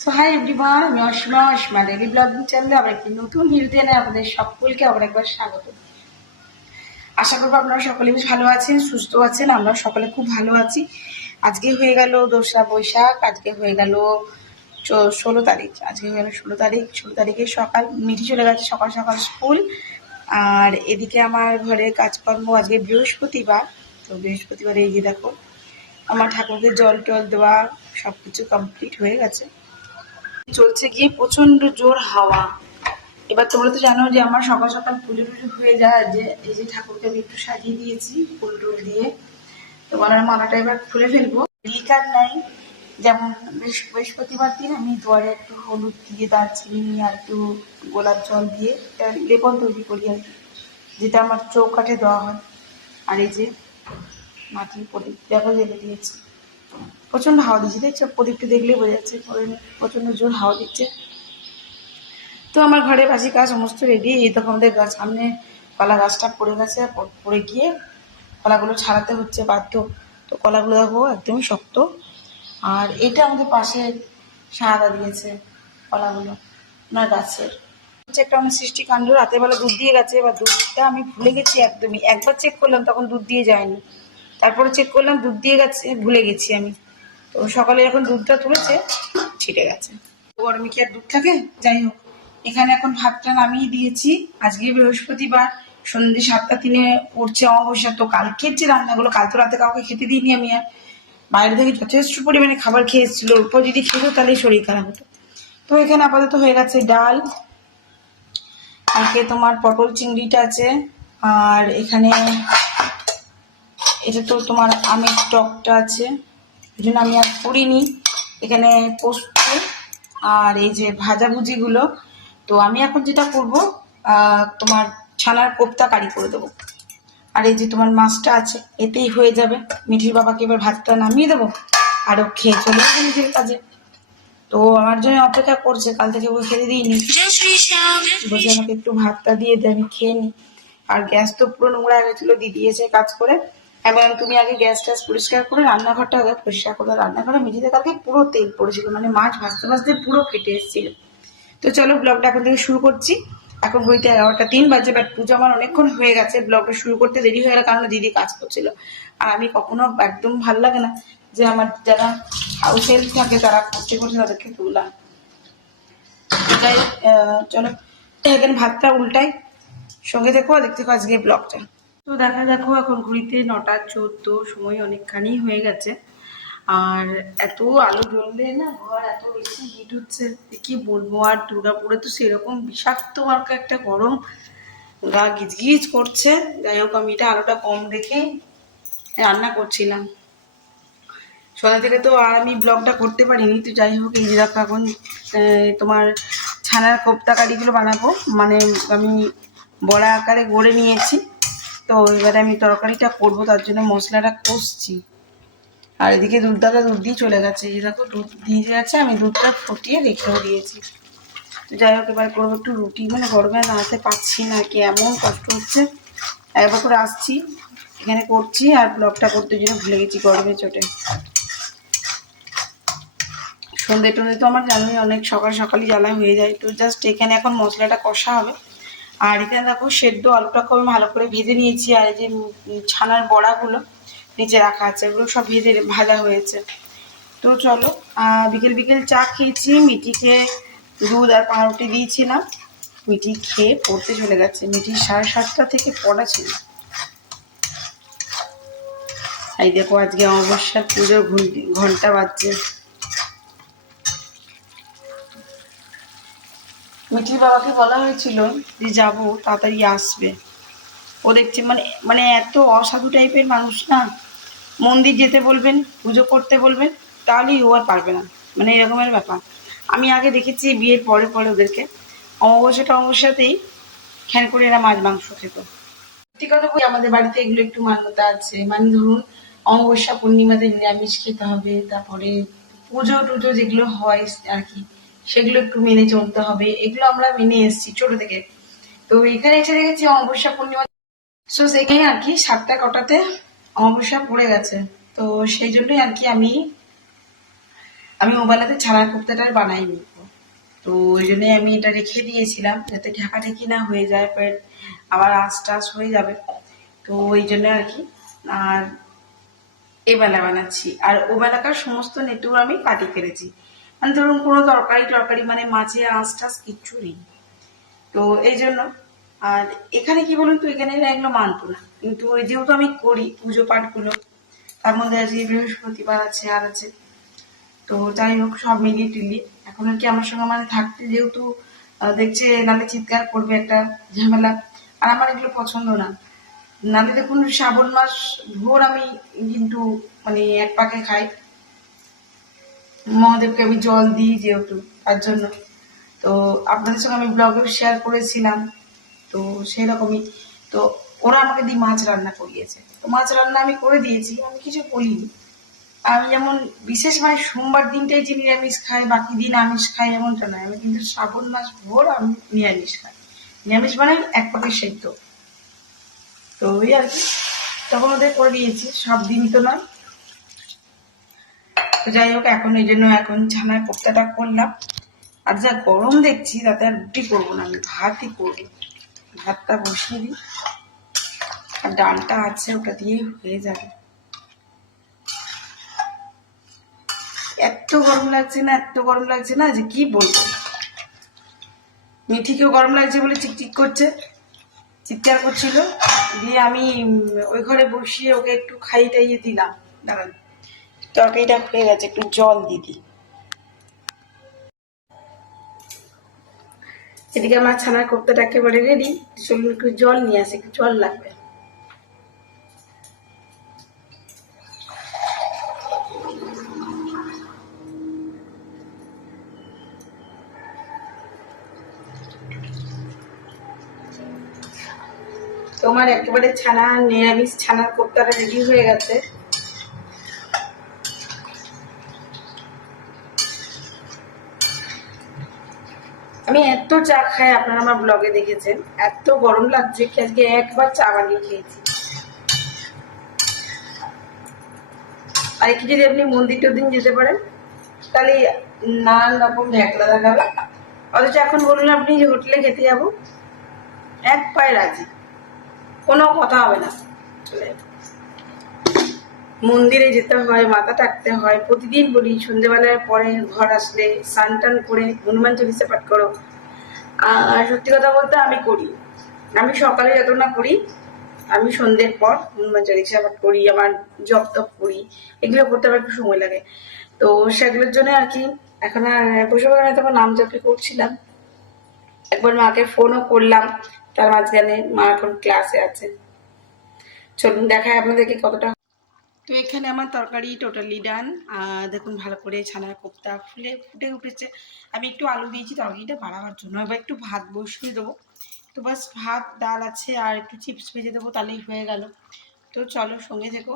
So hi everyone, আমি Asima daily blogging চ্যানেলে আবার একটি নতুন ভিডিও নিয়ে আপনাদের সকলকে আবার একবার স্বাগত। আশা করবো আপনারা সকলে বেশ ভালো আছেন, সুস্থ আছেন। আমরা সকলে খুব ভালো আছি। আজকে হয়ে গেল 2রা বৈশাখ, আজকে হয়ে গেল 16 তারিখ। আজকে হয়ে গেল 16 তারিখ। 16 তারিখে সকাল মিঠি চলে গেছে সকাল সকাল স্কুল। আর এদিকে আমার ঘরের কাজকর্ম, আজকে বৃহস্পতিবার, তো বৃহস্পতিবারে এই যে দেখো আমার ঠাকুরকে জল টল দেওয়া সবকিছু কমপ্লিট হয়ে গেছে। চলছে গিয়ে প্রচন্ড জোর হাওয়া। এবার তোমরা তো জানো যে আমার সকাল সকাল পুজো টুজো হয়ে যায়, যে এই যে ঠাকুরকে আমি একটু সাজিয়ে দিয়েছি ফুল টুল দিয়ে। তো গলার মালাটা এবার খুলে ফেলবো। লিকার নাই, যেমন বৃহস্পতিবার দিন আমি দুয়ারে একটু হলুদ দিয়ে, দারচিনি আর একটু গোলাপ জল দিয়ে লেপন তৈরি করি আর কি, যেটা আমার চৌকাঠে দেওয়া হয়। আর এই যে মাটির প্রদীপ দেখো জ্বেলে দিয়েছি। প্রচন্ড হাওয়া দিচ্ছে, দেখছো প্রদীপটা দেখলেই বোঝা যাচ্ছে প্রচন্ড জোর হাওয়া দিচ্ছে। তো আমার ঘরে বাসি কাজ সমস্ত রেডি। এই তখন আমাদের গাছ সামনে কলা গাছটা পড়ে গেছে, পড়ে গিয়ে কলাগুলো ছাড়াতে হচ্ছে বাধ্য। তো কলাগুলো দেখো একদমই শক্ত। আর এটা আমাদের পাশে সাদা দিয়েছে কলাগুলো ওনার গাছের হচ্ছে একটা অনেক সৃষ্টিকাণ্ড। রাতের বেলা দুধ দিয়ে গেছে, এবার দুধটা আমি ভুলে গেছি একদমই। একবার চেক করলাম তখন দুধ দিয়ে যায়নি, তারপরে চেক করলাম দুধ দিয়ে গেছে, ভুলে গেছি আমি। তো সকালে যখন দুধটা তুলেছে ছিটে গেছে। গরমে কি আর দুধ থাকে? যাই হোক, এখানে এখন ভাতটা নামিয়ে দিয়েছি। আজকে বৃহস্পতিবার, সন্ধ্যে 7টা 3 পড়ছে অমাবস্যা। তো কালকের যে রান্নাগুলো, কাল তো রাতে কাউকে খেতে দিইনি আমি। আর বাইরে থেকে যথেষ্ট পরিমাণে খাবার খেয়ে এসেছিল, উপর যদি খেত তাহলে শরীর খারাপ হতো। তো এখানে আপাতত হয়ে গেছে ডাল, আজকে তোমার পটল চিংড়িটা আছে। আর এখানে এটা তো তোমার আমের টকটা আছে, এই জন্য আমি আর করিনি। এখানে পোস্ত আর এই যে ভাজাভুজিগুলো। তো আমি এখন যেটা করবো, তোমার ছানার কোপ্তা কারি করে দেবো। আর এই যে তোমার মাছটা আছে, এতেই হয়ে যাবে। মিঠির বাবাকে এবার ভাতটা নামিয়ে দেবো, আরও খেয়ে চলে যাবে নিজের কাজে। তো আমার জন্য অপেক্ষা করছে, কাল থেকে ওই খেতে দিইনি, বলছে আমাকে একটু ভাতটা দিয়ে দে, আমি খেয়ে নিই। আর গ্যাস তো পুরো নোংরা হয়ে গেছিলো, দিদি এসে কাজ করে। এবং তুমি আগে গ্যাস ট্যাস পরিষ্কার করে রান্নাঘরটা আগে পরিষ্কার করে। রান্নাঘরে মেঝেতে কালকে পুরো তেল পড়েছিল, মানে মাছ ভাজতে ভাজতে পুরো ফেটে এসেছিল। তো চলো ব্লগটা এখন থেকে শুরু করছি। এখন হইতে 11টা 3 বাজে, বাট পুজো আমার অনেকক্ষণ হয়ে গেছে। ব্লগটা শুরু করতে দেরি হয়ে গেল কারণ দিদি কাজ করছিল। আর আমি কখনো একদম ভালো লাগে না যে আমার যারা হাউস হেল্প থাকে তারা করতে করতে তাদেরকে তুললাম। তাই চলো এখানে ভাতটা উল্টাই, সঙ্গে দেখো দেখতে থাকো আজকে ব্লগটা। তো দেখো এখন ঘুরিতে 9টা 14, সময় অনেকখানি হয়ে গেছে। আর এত আলো জ্বললে না ঘর এত বেশি হিট হচ্ছে, কি বলবো। আর দুর্গাপুরে তো সেরকম বিষাক্ত আর একটা গরম, গা গিজগিজ করছে। যাই হোক, আমি এটা আলোটা কম রেখে রান্না করছিলাম সন্ধ্যা থেকে। তো আর আমি ব্লগটা করতে পারিনি। তো যাই হোক, এই যে দেখো এখন তোমার ছানার কোপ্তা কারিগুলো বানাবো। মানে আমি বড়া আকারে গড়ে নিয়েছি। তো এবারে আমি তরকারিটা করবো, তার জন্য মশলাটা কষছি। আর এদিকে দুধ দিয়ে চলে গেছে, এই দেখো দুধ দিয়ে গেছে, আমি দুধটা ফুটিয়ে রেখেও দিয়েছি। তো যাই হোক, এবার করবো একটু রুটি। মানে গরমে নাড়াতে পারছি না, কি এমন কষ্ট হচ্ছে। একবার করে আসছি, এখানে করছি, আর ব্লগটা করতে জন্য ভুলে গেছি গরমে চোটে। সন্ধে টন্ধে তো আমার জানি অনেক সকাল সকালই জ্বালা হয়ে যায়। তো জাস্ট এখানে এখন মশলাটা কষা হবে। আর এখানে দেখো সেদ্ধ আলুটাকে আমি ভালো করে ভেজে নিয়েছি। আর এই যে ছানার বড়াগুলো নিচে রাখা আছে, এগুলো সব ভাজা হয়েছে। তো চলো, বিকেল বিকেল চা খেয়েছি, মিঠিকে দুধ আর পাউরুটি দিয়েছিলাম। মিঠি খেয়ে পড়তে চলে গেছে। মিঠি 7:30টা থেকে পড়া ছিল। এই দেখো আজকে অমাবস্যার পুজোর ঘন্টা বাজছে। মিঠির বাবাকে বলা হয়েছিল যে যাবো, তাড়াতাড়ি আসবে। ও দেখছে মানে মানে এত অসাধু টাইপের মানুষ না। মন্দির যেতে বলবেন, পুজো করতে বলবেন, তাহলেই ও আর পারবে না, মানে এরকমের ব্যাপার। আমি আগে দেখেছি বিয়ের পরে পরে ওদেরকে অমাবস্যাতেই খ্যান করে এরা মাছ মাংস খেত। সত্যি কথা বলি, আমাদের বাড়িতে এগুলো একটু মান্যতা আছে। মানে ধরুন অমাবস্যা পূর্ণিমাতে নিরামিষ খেতে হবে, তারপরে পুজো টুজো যেগুলো হয় আর কি, সেগুলো একটু মেনে চলতে হবে। এগুলো আমরা মেনে এসেছি ছোট থেকে। তো এখানে এসে দেখেছি অমাবস্যা পূর্ণিমা, সো সেখানে আর কি 7টা কটাতে অমাবস্যা পড়ে গেছে। তো সেই জন্যই আর কি আমি আমি ওবেলাতে ছানার কোপ্তাটা আর বানাইনি, তো ওই জন্যই আমি এটা রেখে দিয়েছিলাম যাতে ঢাকাঢাকি না হয়ে যায়, বাট আবার আঁচ টাচ হয়ে যাবে, তো ওই জন্য আর কি। আর এবেলা বানাচ্ছি, আর ওবেলাকার সমস্ত নেটু আমি কাটি ফেলেছি, মানে ধরুন কোনো তরকারি টরকারি মানে মাছে আঁচ টাচ কিচ্ছু নেই, তো এই জন্য। আর এখানে কি বলুন তো, এখানে এগুলো মানতো না, কিন্তু ওই যেহেতু আমি করি পুজো পাঠগুলো, তার মধ্যে আজকে বৃহস্পতিবার আছে আর আছে, তো যাই হোক সব মিলিয়ে টিলিয়ে এখন আর কি আমার সঙ্গে মানে থাকতে যেহেতু দেখছে, নালে চিৎকার করবে একটা ঝামেলা, আর আমার এগুলো পছন্দ না। নালে দেখুন শ্রাবণ মাস ভোর আমি কিন্তু মানে এক পাকে খাই, মহাদেবকে আমি জল দিই যেহেতু, তার জন্য। তো আপনাদের সঙ্গে আমি ব্লগেও শেয়ার করেছিলাম, তো সেই রকমই। তো ওরা আমাকে দিয়ে মাছ রান্না করিয়েছে, তো মাছ রান্না আমি করে দিয়েছি, আমি কিছু বলিনি। আমি যেমন বিশেষ মানে সোমবার দিনটাই যে নিরামিষ খাই, বাকি দিন আমিষ খাই এমনটা নয়, আমি কিন্তু শ্রাবণ মাস ভোর আমি নিরামিষ খাই। নিরামিষ মানে এক পাকে সেদ্ধ, তো ওই আর কি, তখন ওদের করে দিয়েছি, সব দিন তো নয়। তো যাই হোক, এখন এই জন্য এখন ছানার কোপ্তাটা করলাম। আর যা গরম দেখছি তাতে আর রুটি করবো না, আমি ভাতই করবো, ভাতটা বসিয়ে দিই, আর ডালটা আছে ওটা দিয়ে হয়ে যাবে। এত গরম লাগছে না, এত গরম লাগছে না যে কি বলবো। মিঠিকেও গরম লাগছে বলে চিকচিক করছে, চিৎকার করছিল, দিয়ে আমি ওই ঘরে বসিয়ে ওকে একটু খাইয়ে টাইয়ে দিলাম। দাঁড়ান, তরকারিটা হয়ে গেছে, একটু জল দিদি। এদিকে আমার ছানার কোপ্তাটা একেবারে রেডি, চলুন একটু জল নিয়ে আসে, একটু জল লাগবে। তোমার একেবারে ছানা নিরামিষ ছানার কোপ্তাটা রেডি হয়ে গেছে। আমি এত চা খাই, আপনারা আমার ব্লগে দেখেছেন, এত গরম লাগছে কি আজকে একবার চা বানিয়ে খেয়েছি। আর কি যদি আপনি মন্দির টন্দির যেতে পারেন তাহলে নানান রকম ঢেকলা দেখাবে, অথচ এখন বলুন আপনি যে হোটেলে খেতে যাবো, এক পায়ে রাজি, কোনো কথা হবে না, চলে যাবে। মন্দিরে যেতে হয়, মাথা টাকতে হয়, প্রতিদিন বলি সন্ধ্যেবেলায় পরে ঘর আসলে স্নান টান করে হনুমান চল্লিশা পাঠ করো। আর সত্যি কথা বলতে আমি করি, আমি সকালে যত না করি, আমি সন্ধ্যের পর হনুমান চল্লিশা পাঠ করি, আমার জপ তপ করি, এগুলো করতে আমার একটু সময় লাগে, তো সেগুলোর জন্য আর কি এখন আর বসে বসে তখন নাম জপে করছিলাম। একবার মাকে ফোনও করলাম, তার মাঝখানে মা এখন ক্লাসে আছে। চলুন দেখায় আপনাদেরকে কতটা। তো এখানে আমার তরকারি টোটালি ডান, দেখুন ভালো করে ছানার কোপ্তা ফুটে উঠেছে। আমি একটু আলু দিয়েছি তরকারিটা বাড়াবার জন্য, এবার একটু ভাত বসিয়ে দেবো, তো বাস ভাত ডাল আছে আর একটু চিপস ভেজে দেবো, তাহলেই হয়ে গেল। তো চলো সঙ্গে দেখো।